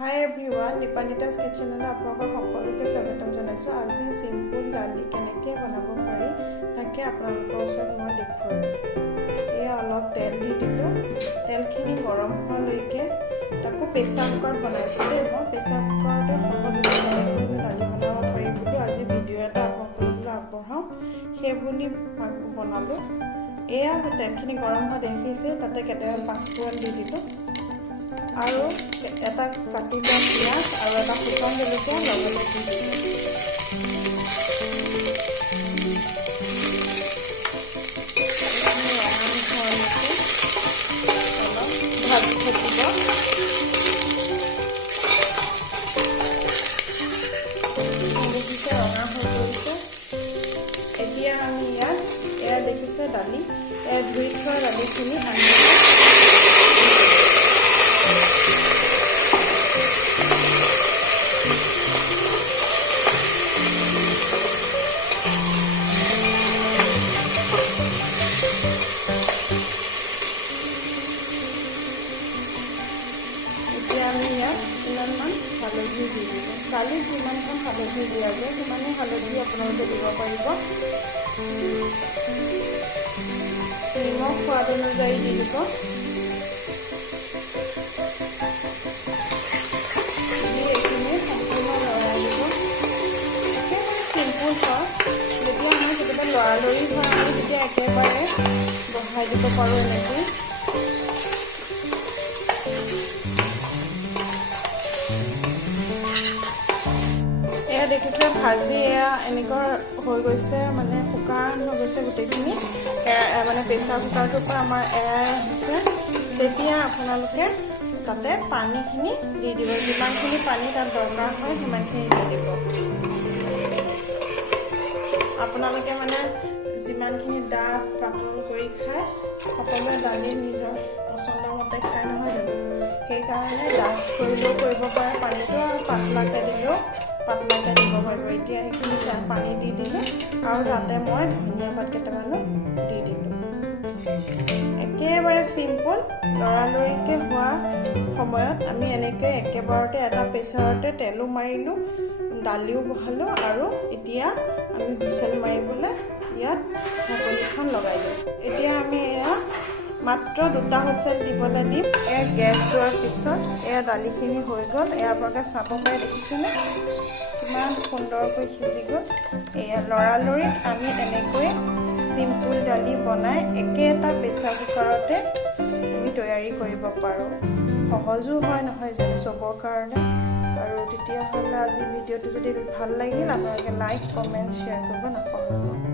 Hi everyone, Dipanitas Kitchen and আপোনালোক সকলোকে স্বাগতম জনাইছো। আজি সিম্পল দালি কেনেকৈ বনাব পাৰি তাকে আপোনালোকৰ ওচৰত মই দেখুৱাম। এয়া অলপ তেল দি দিলো। তেলখিনি গৰম হোৱালৈকে তাকো প্ৰেছাৰ কুকাৰত বনাইছো দেই। মই প্ৰেছাৰ কুকাৰতে সহজতে দালি বনাব পাৰি বুলি আজি ভিডিঅ' এটা আপোনালোকলৈ আগবঢ়াওঁ। সেই বুলি বনালো। এয়া তেলখিনি গৰম হোৱা দেখিছে, তাতে কেইটামান পাঁচফোৰণ দি দিলো আৰু এটা কাটি লোৱা পিঁয়াজ আৰু এটা শুকান জলকীয়া লগতে দি দিলোঁ। অলপ ভাজি থাকিব। দেখিছে ৰঙা হৈ পৰিছে। এতিয়া আমি এয়া দেখিছে দালি, ধুই থোৱা দালিখিনি আনি আমি ইয়াত কিমানমান হালধি দি দিলোঁ। দালিত যিমানখন হালধি দিয়া যায় সিমানেই হালধি আপোনালোকে দিব পাৰিব। নিমখ সোৱাদ অনুযায়ী দি দিব। দি এইখিনি সম্পূৰ্ণ লৰাই দিব। একেবাৰে চিম্পুল হয়। যদি আমাৰ কেতিয়াবা লৰালৰি হয় আমি তেতিয়া একেবাৰে বহাই দিব পাৰোঁ এনেকৈ। এয়া দেখিছে ভাজি এয়া এনেকুৱা হৈ গৈছে, মানে শুকান হৈ গৈছে গোটেইখিনি। মানে প্ৰেছাৰ কুকাৰটোৰ পৰা আমাৰ এৰাই আহিছে। তেতিয়া আপোনালোকে তাতে পানীখিনি দি দিব। যিমানখিনি পানী তাত দৰকাৰ হয় সিমানখিনি দি দিব। আপোনালোকে মানে যিমানখিনি ডাঠ পাতল কৰি খায়, সকলোৱে দালি নিজৰ পচন্দ মতে খায় নহয় জানো। সেইকাৰণে ডাঠ কৰিলেও কৰিব পাৰে পানীটো, আৰু পাতলাকৈ দিলেও পাতলাকৈ দিব পাৰিব। এতিয়া সেইখিনি পানী দি দিলোঁ আৰু তাতে মই ধনিয়া পাত কেইটামানো দি দিলোঁ। একেবাৰে চিম্পুল। লৰালৰিকৈ হোৱা সময়ত আমি এনেকৈ একেবাৰতে এটা প্ৰেছাৰতে তেলো মাৰিলোঁ, দালিও বহালোঁ আৰু এতিয়া আমি হুইচেল মাৰিবলৈ ইয়াত ঢাকনিখন লগাই দিওঁ। এতিয়া আমি এয়া মাত্ৰ 2টা হুইচেল দিবলৈ দিম। এয়া গেছ যোৱাৰ পিছত এয়া দালিখিনি হৈ গ'ল। এয়া আপোনালোকে চাব পাৰে, দেখিছেনে কিমান সুন্দৰকৈ সিজি গ'ল। এয়া লৰালৰিত আমি এনেকৈ চিম্পুল দালি বনাই একেটা প্ৰেছাৰ কুকাৰতে আমি তৈয়াৰী কৰিব পাৰোঁ। সহজো হয় নহয় জানো চবৰ কাৰণে। আৰু তেতিয়াহ'লে আজি ভিডিঅ'টো যদি ভাল লাগিল আপোনালোকে লাইক, কমেণ্ট, শ্বেয়াৰ কৰিব নাপাহৰিব।